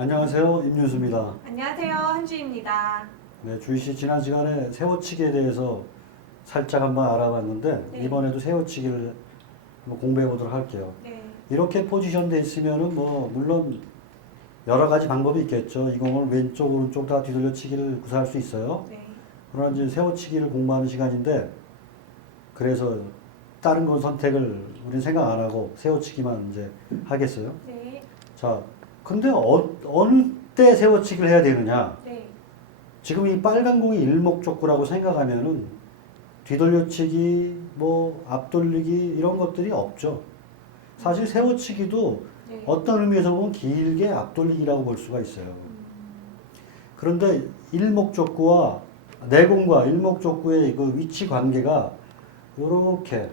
안녕하세요. 임윤수입니다. 안녕하세요. 한주입니다. 네, 주희 씨 지난 시간에 세워치기에 대해서 살짝 한번 알아봤는데 네. 이번에도 세워치기를 한번 공부해 보도록 할게요. 네. 이렇게 포지션돼 있으면은 뭐 물론 여러 가지 방법이 있겠죠. 이 공을 왼쪽 오른쪽 다 뒤돌려 치기를 구사할 수 있어요. 네. 그러나 이제 세워치기를 공부하는 시간인데 그래서 다른 건 선택을 우리는 생각 안 하고 세워치기만 이제 하겠어요. 네. 자, 근데 어, 어느 때 세워치기를 해야 되느냐? 네. 지금 이 빨간 공이 일목적구라고 생각하면은 뒤돌려치기, 뭐 앞돌리기 이런 것들이 없죠. 사실 세워치기도 네. 어떤 의미에서 보면 길게 앞돌리기라고 볼 수가 있어요. 음, 그런데 일목적구와 내공과 일목적구의 그 위치 관계가 요렇게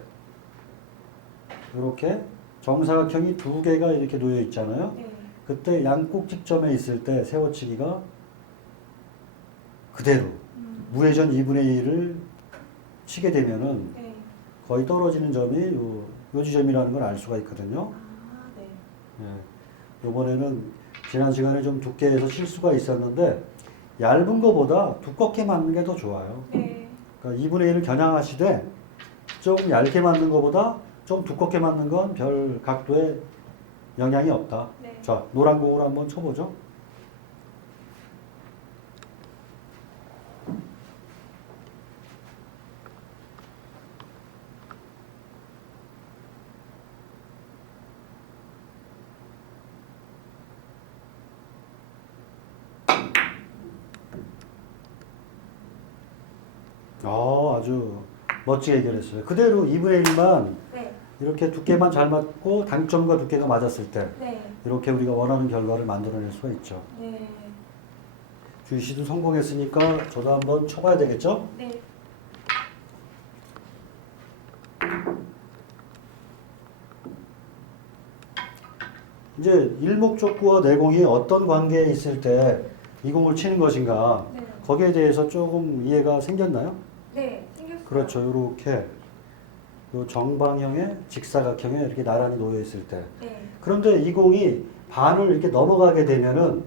요렇게 정사각형이 두 개가 이렇게 놓여 있잖아요. 네. 그때 양꼭지점에 있을 때 세워치기가 그대로 음, 무회전 2분의 1을 치게 되면은 네. 거의 떨어지는 점이 요, 요 지점이라는 걸 알 수가 있거든요. 아, 네. 예. 이번에는 지난 시간에 좀 두께에서 실수가 있었는데 얇은 거보다 두껍게 맞는 게 더 좋아요. 네. 그러니까 2분의 1을 겨냥하시되 조금 얇게 맞는 것보다 좀 두껍게 맞는 건 별 각도에 영향이 없다. 네. 자, 노란 공으로 한번 쳐보죠. 아, 아주 멋지게 해결했어요. 그대로 2분의 1만 네. 이렇게 두께만 잘 맞고 당점과 두께가 맞았을 때 네. 이렇게 우리가 원하는 결과를 만들어낼 수가 있죠. 네. 주희 씨도 성공했으니까 저도 한번 쳐봐야 되겠죠? 네. 이제 일목적구와 내공이 어떤 관계에 있을 때 이 공을 치는 것인가 네. 거기에 대해서 조금 이해가 생겼나요? 네. 생겼어요. 그렇죠. 이렇게 요 정방형의 직사각형에 이렇게 나란히 놓여 있을 때 네. 그런데 이 공이 반을 이렇게 넘어가게 되면은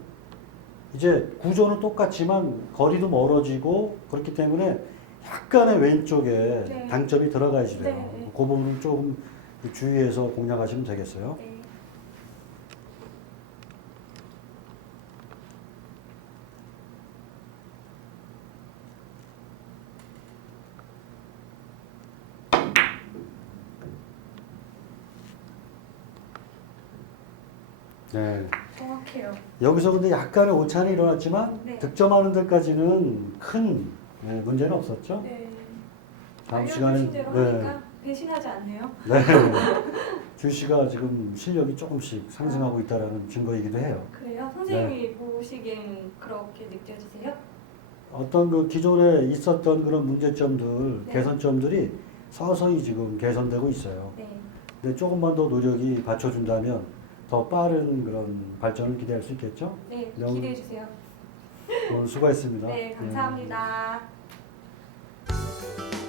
이제 구조는 똑같지만 거리도 멀어지고 그렇기 때문에 약간의 왼쪽에 네. 당점이 들어가야지 돼요. 네, 네. 그 부분은 조금 주의해서 공략하시면 되겠어요. 네. 네. 정확해요. 여기서 근데 약간의 오차는 일어났지만 네. 득점하는 데까지는 큰 네, 문제는 없었죠. 네. 다음 알려주신 시간에 대로 네. 하니까 배신하지 않네요. 네. 주 씨가 지금 실력이 조금씩 상승하고 있다라는 증거이기도 해요. 그래요? 선생님이 보시기엔 그렇게 느껴지세요? 어떤 그 기존에 있었던 그런 문제점들, 네. 개선점들이 서서히 지금 개선되고 있어요. 네. 근데 조금만 더 노력이 받쳐준다면 더 빠른 그런 발전을 기대할 수 있겠죠? 네. 너무- 기대해 주세요. 오늘 수고했습니다. 네. 감사합니다. 네.